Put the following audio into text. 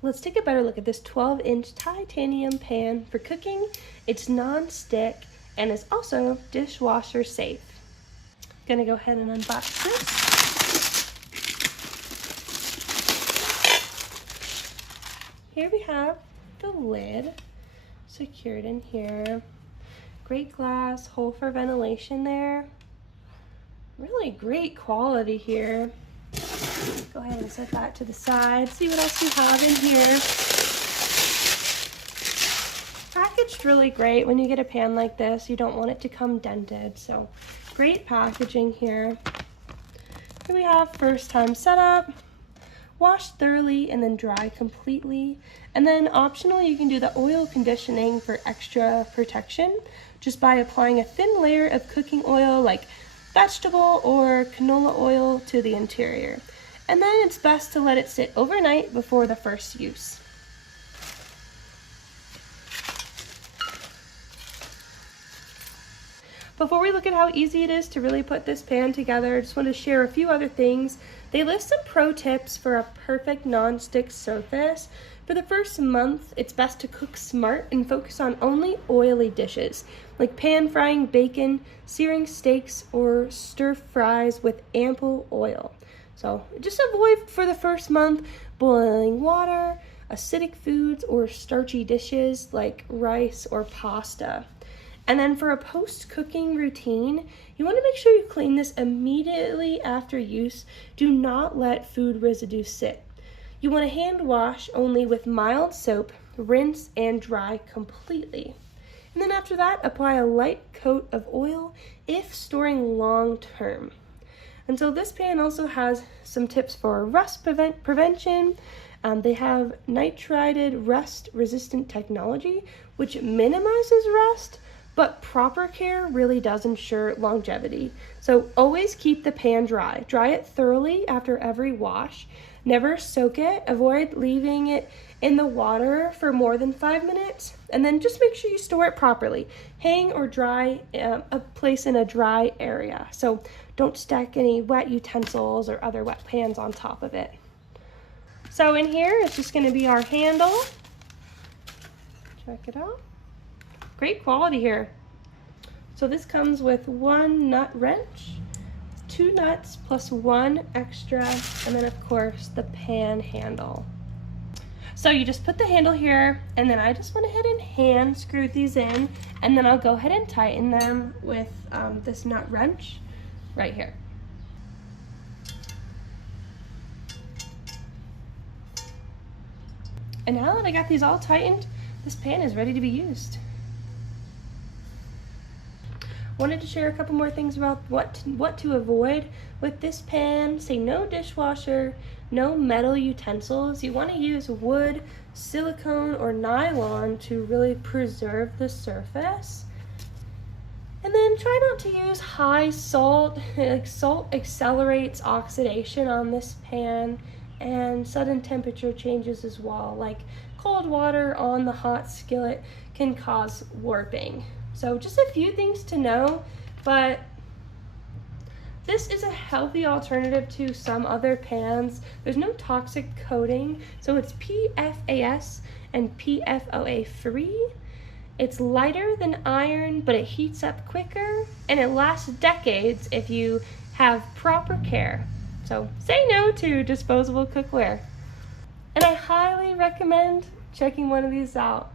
Let's take a better look at this 12-inch titanium pan for cooking. It's non-stick and is also dishwasher safe. Gonna go ahead and unbox this. Here we have the lid secured in here. Great glass, hole for ventilation there. Really great quality here. Go ahead and set that to the side. See what else we have in here. Packaged really great. When you get a pan like this, you don't want it to come dented. So great packaging here. Here we have first time setup. Wash thoroughly and then dry completely. And then optional, you can do the oil conditioning for extra protection just by applying a thin layer of cooking oil like vegetable or canola oil to the interior. And then it's best to let it sit overnight before the first use. Before we look at how easy it is to really put this pan together, I just want to share a few other things. They list some pro tips for a perfect non-stick surface. For the first month, it's best to cook smart and focus on only oily dishes, like pan frying bacon, searing steaks, or stir fries with ample oil. So just avoid for the first month boiling water, acidic foods, or starchy dishes like rice or pasta. And then for a post-cooking routine, you want to make sure you clean this immediately after use. Do not let food residue sit. You want to hand wash only with mild soap, rinse and dry completely. And then after that, apply a light coat of oil if storing long term. And so this pan also has some tips for rust prevention. They have nitrided rust-resistant technology, which minimizes rust, but proper care really does ensure longevity. So always keep the pan dry. Dry it thoroughly after every wash. Never soak it. Avoid leaving it in the water for more than 5 minutes. And then just make sure you store it properly. Hang or dry a place in a dry area. So don't stack any wet utensils or other wet pans on top of it. So in here, it's just gonna be our handle. Check it out. Great quality here. So this comes with 1 nut wrench, 2 nuts plus 1 extra, and then of course the pan handle. So you just put the handle here, and then I just went ahead and hand screwed these in, and then I'll go ahead and tighten them with this nut wrench right here. And now that I got these all tightened, this pan is ready to be used. Wanted to share a couple more things about what to avoid with this pan. Say no dishwasher, no metal utensils. You want to use wood, silicone, or nylon to really preserve the surface. And then try not to use high salt. Salt accelerates oxidation on this pan, and sudden temperature changes as well, like cold water on the hot skillet can cause warping. So just a few things to know, but this is a healthy alternative to some other pans. There's no toxic coating, so it's PFAS and PFOA free. It's lighter than iron, but it heats up quicker, and it lasts decades if you have proper care. So say no to disposable cookware. And I highly recommend checking one of these out.